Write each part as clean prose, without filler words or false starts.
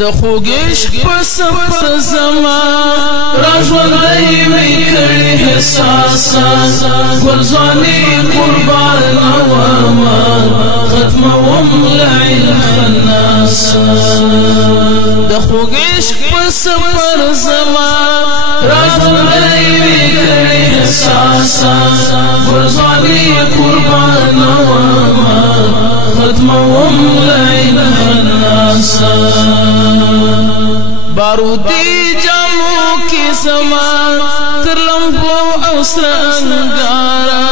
د خوږش په سفر زما راژوندی می کړي احساسا ګلزاني قربان وما ختموم لعلم الناس د خوږش په سفر زما راژوندی می کړي احساسا ګلزاني قربان وما ختموم لعلم الناس بارودی جامو کی سما تر لمبو او سرنگارا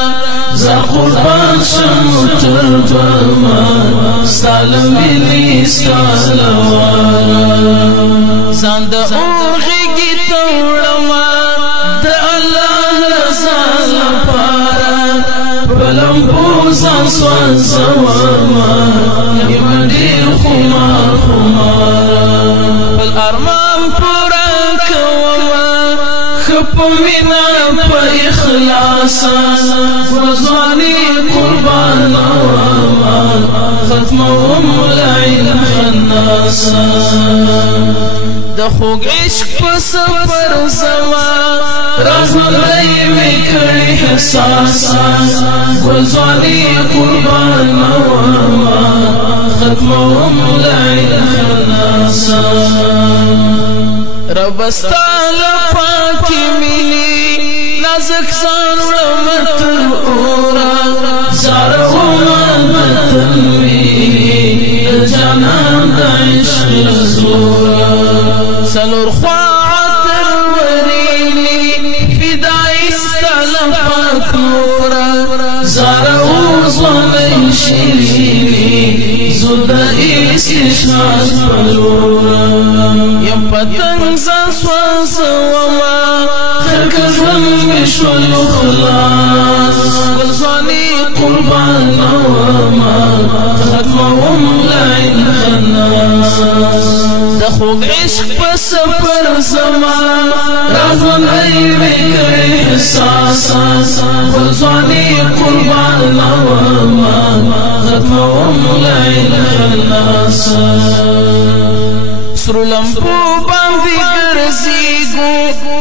زا قربان شم تر برما سالمینی سالوارا زاند اوغی گی توڑما دا اللہ رضا لپارا بلمبو زان سوان زواما یمدیر خمار خمارا الارمان پورا کوما خپ مینا پا اخلاصا ورزوانی قربان وما ختمهم لعلم الناسا د خوږ عشق په سفر زما راژوندی می کړي احساسا ورزوانی قربان وما ختمهم لعلم الناسا رب استعال پاکی مینی نازک سان رمت اورا زارو محمد تنوی جانان دا عشق زورا سلور خواعت ورینی فدائی استعال پاک نورا زارو زوانی شیرینی زودا استشهاد پلورا یم پتنگ زاسواز وما خلق ژوند می شول خلاص ګلزاني قربان وما ختمهم لعلم الناس د خوږ عشق په سفر زما راژوندی می کړي احساسا ګلزاني قربان وما ختمهم لعلم الناس سرو لمبو باندې ګرځېږو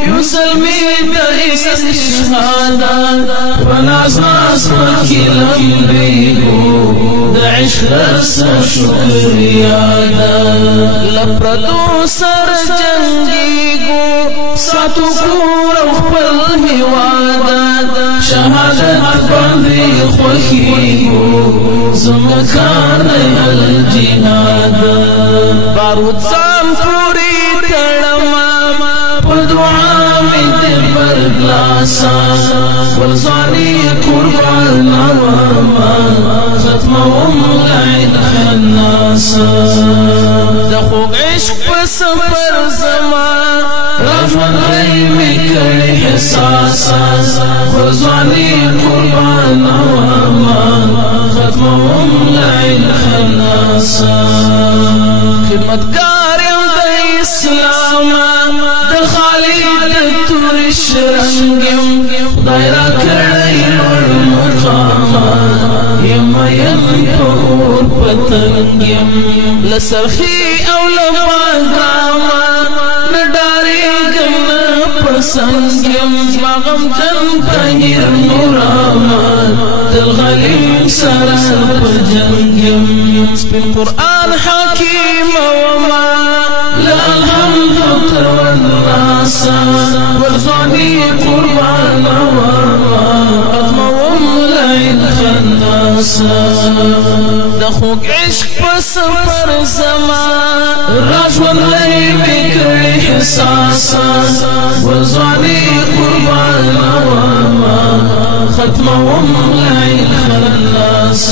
یو زلمي د استشهادا وناز ناز پکې لمبېږو د عشق رسه شکریادا لپردو سره جنګېږو ساتو کور او خپل هېواده شهادت باندې خوښېږو زموږ کار دی الجهاد بارود ځان پورې تړما په دعا مې دې برګلاسا ګلزاني قربان وما ختمهم لعلم الناس د خوږ عشق په سفر زما راژوندی می کړي احساسا ګلزاني قربان وما ختمهم لعلم الناس خدمتګار یم د اسلام د خالد تور شرنګ یم خدای را کړی لوړ مقام یم یم په اور پتنګ یم لسرخي او لباګراما نه ډارېږم نه پسنګ یم زما غمجن بهیر نوراما دل غلیم سره په جنګ یم سپین قرآن حکیم وما لا الحمد والناسا ګلزاني قربان وما ختمهم لعلم الناس د خوږ عشق په سفر زما راژوندی می کړي احساسا ګلزاني قربان وما ختمهم لعلم الناس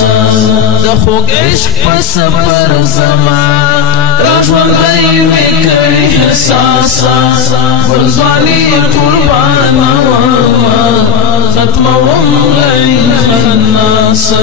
د خوږ عشق په سفر زما راژوندی می کړي احساسا ګلزاني قربان وما ختمهم لعلم الناس